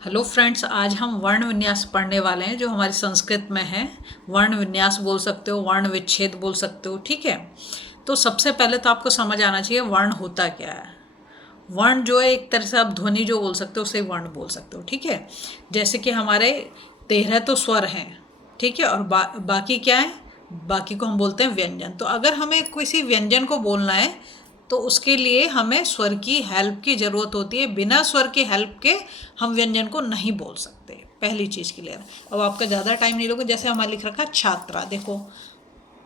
Hello friends, आज हम वर्ण विन्यास पढ़ने वाले हैं जो हमारे संस्कृत में है। वर्ण विन्यास बोल सकते हो, वर्ण विच्छेद बोल सकते हो, ठीक है। तो सबसे पहले तो आपको समझ आना चाहिए वर्ण होता क्या है। वर्ण जो है एक तरह से आप ध्वनि जो बोल सकते हो उसे वर्ण बोल सकते हो, ठीक है। जैसे कि हमारे 13 तो स्वर हैं, ठीक है, और बाकी क्या है, बाकी को हम बोलते हैं व्यंजन। तो अगर हमें किसी व्यंजन को बोलना है तो उसके लिए हमें स्वर की हेल्प की ज़रूरत होती है। बिना स्वर की हेल्प के हम व्यंजन को नहीं बोल सकते। पहली चीज़ क्लियर। अब आपका ज़्यादा टाइम नहीं लोगे। जैसे हमारे लिख रखा छात्रा, देखो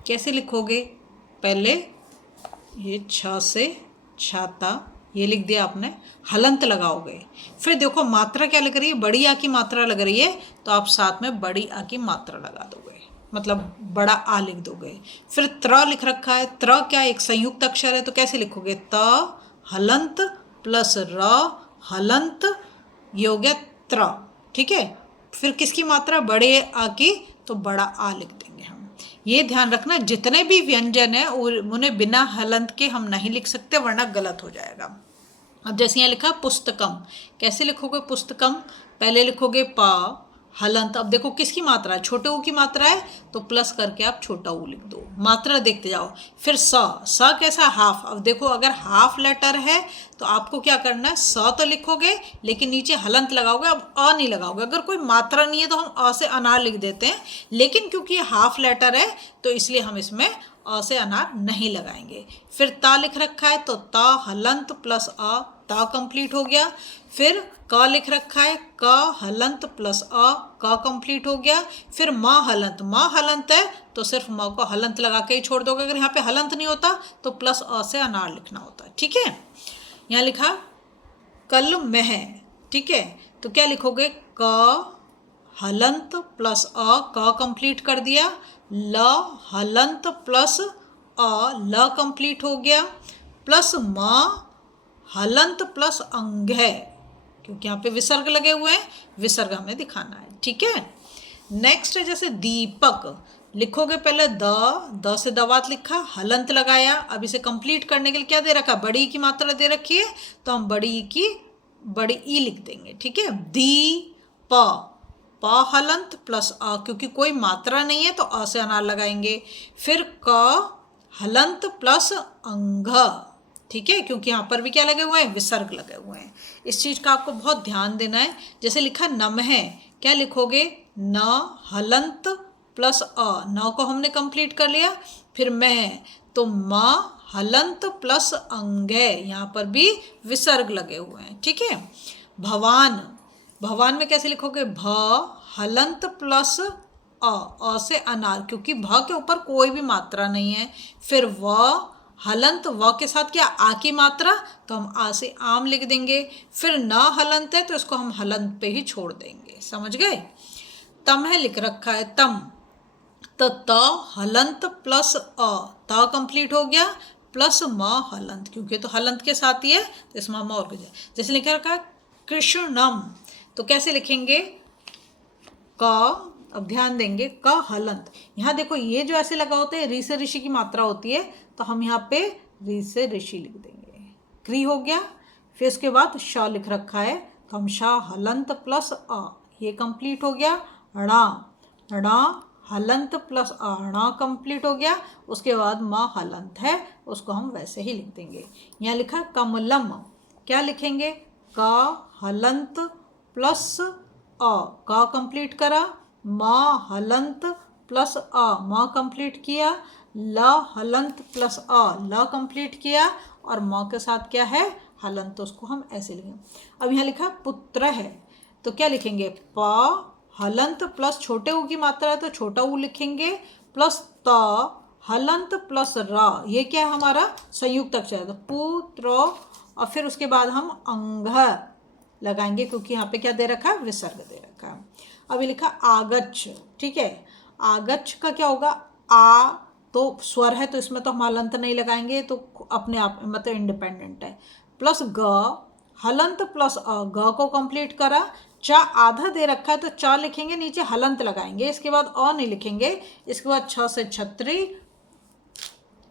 कैसे लिखोगे। पहले ये छ से छाता ये लिख दिया आपने, हलंत लगाओगे। फिर देखो मात्रा क्या लग रही है, बड़ी आ की मात्रा लग रही है, तो आप साथ में बड़ी आ की मात्रा लगा दोगे, मतलब बड़ा आ लिख दोगे। फिर त्र लिख रखा है, त्र क्या एक संयुक्त अक्षर है, तो कैसे लिखोगे, त हलंत प्लस र हलंत, ये हो गया त्र, ठीक है। फिर किसकी मात्रा, बड़े आ की, तो बड़ा आ लिख देंगे हम। ये ध्यान रखना जितने भी व्यंजन है उन्हें बिना हलंत के हम नहीं लिख सकते, वरना गलत हो जाएगा। अब जैसे यहाँ लिखा पुस्तकम, कैसे लिखोगे पुस्तकम, पहले लिखोगे पा हलंत। अब देखो किसकी मात्रा है, छोटे ऊ की मात्रा है, तो प्लस करके आप छोटा ऊ लिख दो, मात्रा देखते जाओ। फिर स कैसा, हाफ। अब देखो अगर हाफ लेटर है तो आपको क्या करना है, स तो लिखोगे लेकिन नीचे हलंत लगाओगे, अब अ नहीं लगाओगे। अगर कोई मात्रा नहीं है तो हम अ से अनार लिख देते हैं, लेकिन क्योंकि ये हाफ लेटर है तो इसलिए हम इसमें अ से अनार नहीं लगाएंगे। फिर ता लिख रखा है तो ता हलंत प्लस अ, ता कंप्लीट हो गया। फिर क लिख रखा है, क हलंत प्लस अ, क कंप्लीट हो गया। फिर माँ हलंत है तो सिर्फ माँ को हलंत लगा के ही छोड़ दोगे। अगर यहाँ पे हलंत नहीं होता तो प्लस अ से अनार लिखना होता है, ठीक है। यहाँ लिखा कल मह, ठीक है, तो क्या लिखोगे, क हलंत प्लस अ, क कंप्लीट कर दिया। ल हलंत प्लस अ, ल कंप्लीट हो गया। प्लस म हलंत प्लस अंग है, क्योंकि यहाँ पे विसर्ग लगे हुए हैं, विसर्ग हमें दिखाना है, ठीक है। नेक्स्ट है जैसे दीपक, लिखोगे पहले द से दवात लिखा, हलंत लगाया। अब इसे कंप्लीट करने के लिए क्या दे रखा, बड़ी ई की मात्रा दे रखी है, तो हम बड़ी ई की बड़ी ई लिख देंगे, ठीक है। दी प हलंत प्लस अ, क्योंकि कोई मात्रा नहीं है तो अ से अनार लगाएंगे। फिर क हलंत प्लस अंग, ठीक है, क्योंकि यहाँ पर भी क्या लगे हुए हैं, विसर्ग लगे हुए हैं। इस चीज़ का आपको बहुत ध्यान देना है। जैसे लिखा नम है, क्या लिखोगे, न हलंत प्लस अ, न को हमने कंप्लीट कर लिया। फिर मैं, तो म हलंत प्लस अंग है, यहाँ पर भी विसर्ग लगे हुए हैं, ठीक है। भवान, भवान में कैसे लिखोगे, भ हलंत प्लस अ से अनार, क्योंकि भ के ऊपर कोई भी मात्रा नहीं है। फिर व हलंत, व के साथ क्या, आ की मात्रा, तो हम आ से आम लिख देंगे। फिर न हलंत है तो इसको हम हलंत पे ही छोड़ देंगे, समझ गए। तम है लिख रखा है, तम, तो त हलंत प्लस अ, त कंप्लीट हो गया, प्लस म हलंत, क्योंकि तो हलंत के साथ ही है तो इसमें म और कुछ। जैसे लिखा रखा है कृष्णम, तो कैसे लिखेंगे, क, अब ध्यान देंगे, क हलंत। यहाँ देखो ये जो ऐसे लगा होता है, री से ऋषि की मात्रा होती है, तो हम यहाँ पे री से ऋषि लिख देंगे, क्री हो गया। फिर उसके बाद श लिख रखा है, तो हम शा हलंत प्लस अ, ये कंप्लीट हो गया। णा, णा हलंत प्लस अ, णा कंप्लीट हो गया। उसके बाद म हलंत है, उसको हम वैसे ही लिख देंगे। यहाँ लिखा कमलम, क्या लिखेंगे, क हलंत प्लस अ, क कंप्लीट करा, म हलंत प्लस अ, म कंप्लीट किया, ल हलंत प्लस अ, ल कंप्लीट किया, और म के साथ क्या है, हलंत, तो उसको हम ऐसे लिखेंगे। अब यहाँ लिखा पुत्र है, तो क्या लिखेंगे, प हलंत प्लस छोटे ऊ की मात्रा है तो छोटा ऊ लिखेंगे, प्लस त हलंत प्लस र, ये क्या है हमारा संयुक्त अक्षर है, तो पुत्र, और फिर उसके बाद हम अंग लगाएंगे, क्योंकि यहाँ पे क्या दे रखा है, विसर्ग दे रखा है। अभी लिखा आगच्छ, ठीक है। आगच्छ का क्या होगा, आ तो स्वर है तो इसमें तो हम हलंत नहीं लगाएंगे, तो अपने आप मतलब इंडिपेंडेंट है। प्लस ग हलंत प्लस अ, ग को कंप्लीट करा। चा आधा दे रखा है तो चा लिखेंगे, नीचे हलंत लगाएंगे, इसके बाद अ नहीं लिखेंगे। इसके बाद छ से छतरी,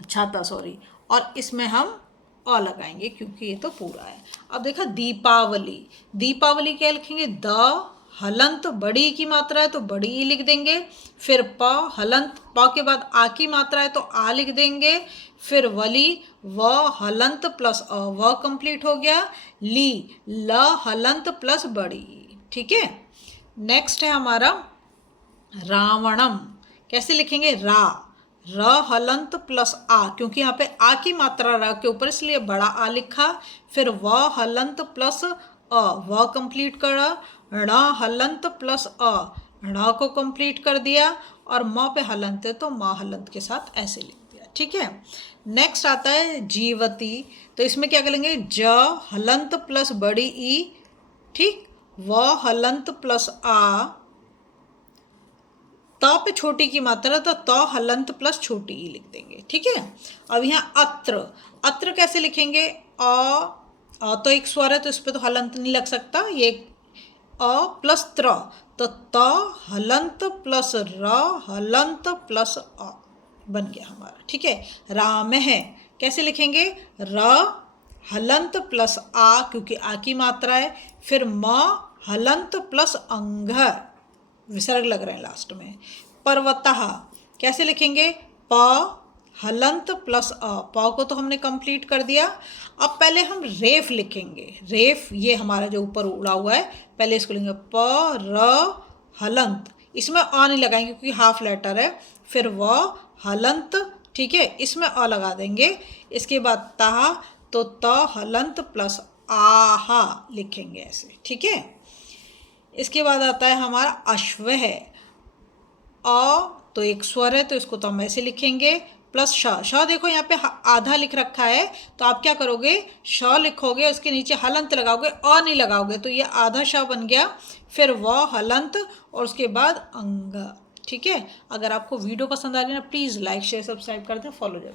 छाता सॉरी, और इसमें हम अ लगाएंगे क्योंकि ये तो पूरा है। अब देखा दीपावली, दीपावली क्या लिखेंगे, द हलंत बड़ी की मात्रा है तो बड़ी ई लिख देंगे, फिर प हलंत, प के बाद आ की मात्रा है तो आ लिख देंगे, फिर वली व हलंत प्लस अ, व कंप्लीट हो गया, ली ल हलंत प्लस बड़ी। ठीक है, नेक्स्ट है हमारा रावणम, कैसे लिखेंगे, रा र हलंत प्लस आ, क्योंकि यहाँ पे आ की मात्रा र के ऊपर इसलिए बड़ा आ लिखा, फिर व हलंत प्लस अ, व कंप्लीट करा, ण हलंत प्लस अ, ण को कंप्लीट कर दिया, और म पे हलंत है तो म हलंत के साथ ऐसे लिख दिया। ठीक है, नेक्स्ट आता है जीवती, तो इसमें क्या करेंगे, ज हलंत प्लस बड़ी ई, ठीक, व हलंत प्लस आ, त पे छोटी की मात्रा तो त हलंत प्लस छोटी ई लिख देंगे। ठीक है, अब यहाँ अत्र, अत्र कैसे लिखेंगे, अ तो एक स्वर है तो इस पर तो हलंत नहीं लग सकता, ये अ प्लस त्र, तो त हलंत प्लस र हलंत प्लस अ बन गया हमारा। ठीक है, राम है कैसे लिखेंगे, र हलंत प्लस आ, क्योंकि आ की मात्रा है, फिर म हलंत प्लस अंग, विसर्ग लग रहे हैं लास्ट में। पर्वतः कैसे लिखेंगे, प हलंत प्लस अ, प को तो हमने कंप्लीट कर दिया। अब पहले हम रेफ लिखेंगे, रेफ ये हमारा जो ऊपर उड़ा हुआ है, पहले इसको लिखेंगे प र हलंत, इसमें अ नहीं लगाएंगे क्योंकि हाफ लेटर है, फिर व हलंत, ठीक है, इसमें अ लगा देंगे, इसके बाद ता, तो त हलंत प्लस आहा लिखेंगे ऐसे। ठीक है, इसके बाद आता है हमारा अश्व है, अ तो एक स्वर है तो इसको तो हम ऐसे लिखेंगे, प्लस श, श देखो यहाँ पे आधा लिख रखा है तो आप क्या करोगे, श लिखोगे, उसके नीचे हलंत लगाओगे, अ नहीं लगाओगे, तो ये आधा श बन गया, फिर व हलंत और उसके बाद अंग। ठीक है, अगर आपको वीडियो पसंद आ रही है ना, प्लीज़ लाइक शेयर सब्सक्राइब कर दें, फॉलो जरूर।